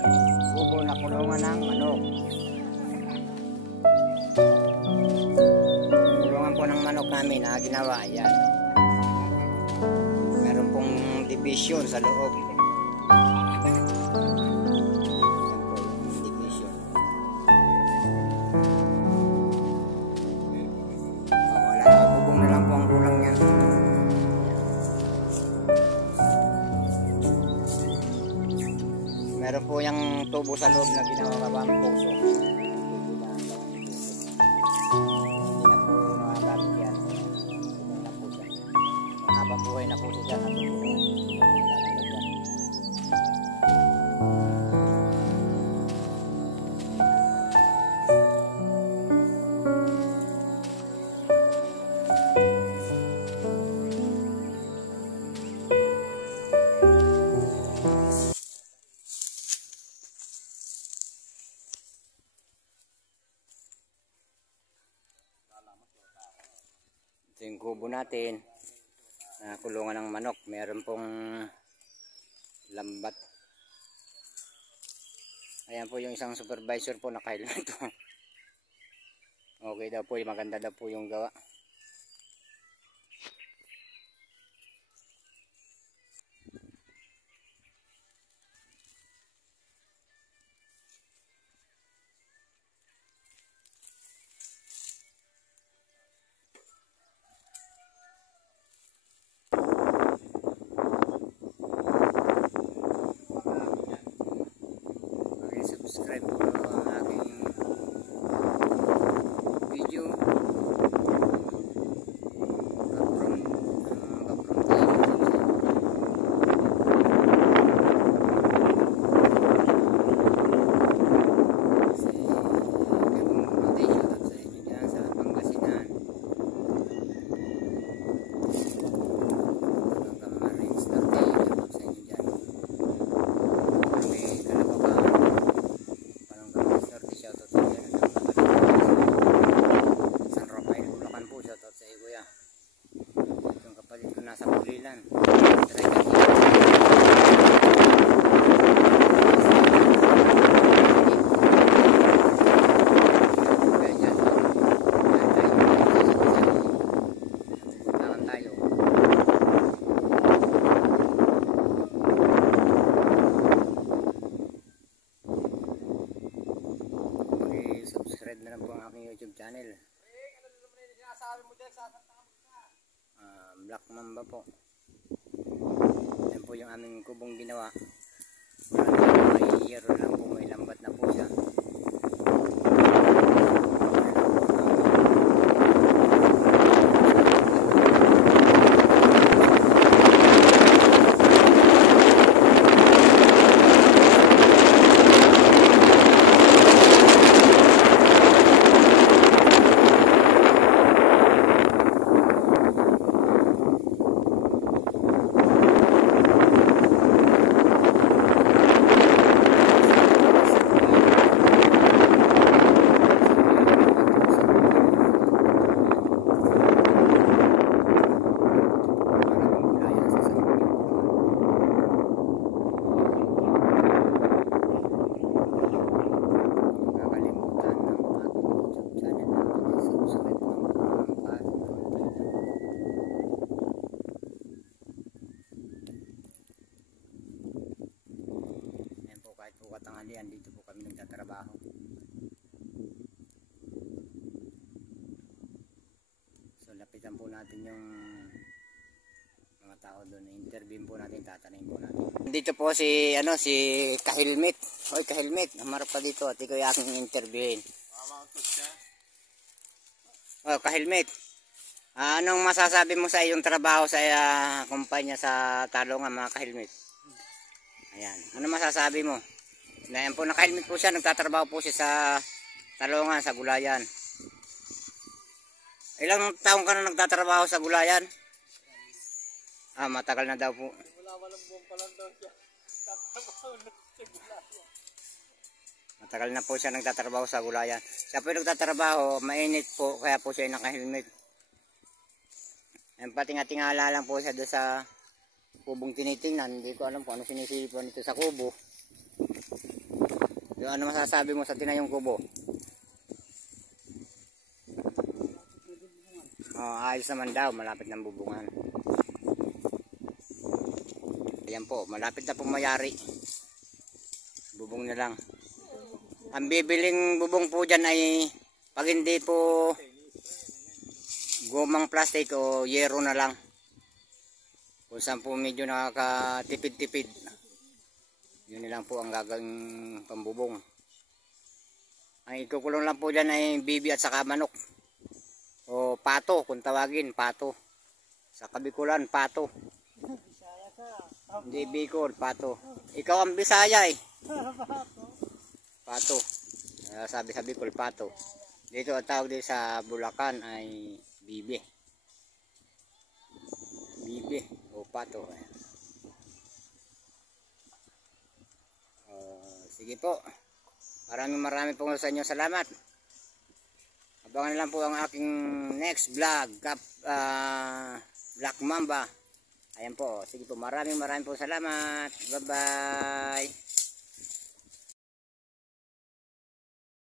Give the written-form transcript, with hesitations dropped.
kubo na kulungan ng manok. Kulungan po ng manok namin na ginawa. Yan. Meron pong division sa loob. Meron po yung tubo sa loob na ginawa kabang puso. Hindi na po nakagamit yan. Ito na po siya. Habang buhay na po siya dyan. Ito yung kubo natin na kulungan ng manok. Meron pong lambat. Ayan po yung isang supervisor po naka-helmet. Okay daw po, maganda daw po yung gawa. Subscribe po ang aking video. Nasa Pulilan. Subscribe na lang po ang aking YouTube channel. Black Mamba po. Yan po yung aming kubong ginawa. May yero lang po, may lambat na po siya. Tanghalian dito po kami nagtatrabaho. So lapitan po natin yung mga tao doon, interview po natin, tatanin po natin. Dito po si si Kahilmet. Hoy Kahilmet, humarap ka dito at ikaw yung aking interviewin. Oh Kahilmet, anong masasabi mo sa iyong trabaho sa kumpanya sa Talongan mga Kahilmet? Ayan, ano masasabi mo? Ayan po, naka-helmet po siya, nagtatrabaho po siya sa Talongan, sa gulayan. Ilang taong ka na nagtatrabaho sa gulayan? Matagal na daw po. Walang buwan pa lang daw siya. Tatrabaho na sa gulayan. Matagal na po siya nagtatrabaho sa gulayan. Siya po nagtatrabaho, mainit po, kaya po siya naka-helmet. Ayan, patinga-tingala lang po siya doon sa kubong tinitingnan. Hindi ko alam kung ano sinisipan nito sa kubo. Ano masasabi mo sa tinayong kubo? Oh, ayos naman daw, malapit ng bubungan. Ayan po, malapit na pumayari. Bubong na lang. Ang bibiling bubong po dyan ay pag hindi po gomang plastic o yero na lang. Kung saan po medyo nakakatipid-tipid. Yun na lang po ang gagawing pambubong. Ang ikukulong lang po dyan ay bibi at saka manok. O pato, kung tawagin, pato. Sa Kabikulan, pato. Bisaya ka. Hindi Bicol, pato. Ikaw ang Bisaya eh. Pato. Sabi sa Bicol, pato. Dito ang tawag din sa Bulacan ay bibi. Bibi o pato. Sige po. Maraming po sa inyo salamat. Abangan lang po ang aking next vlog, Black Mamba. Ayan po. Sige po, maraming po salamat. Bye-bye.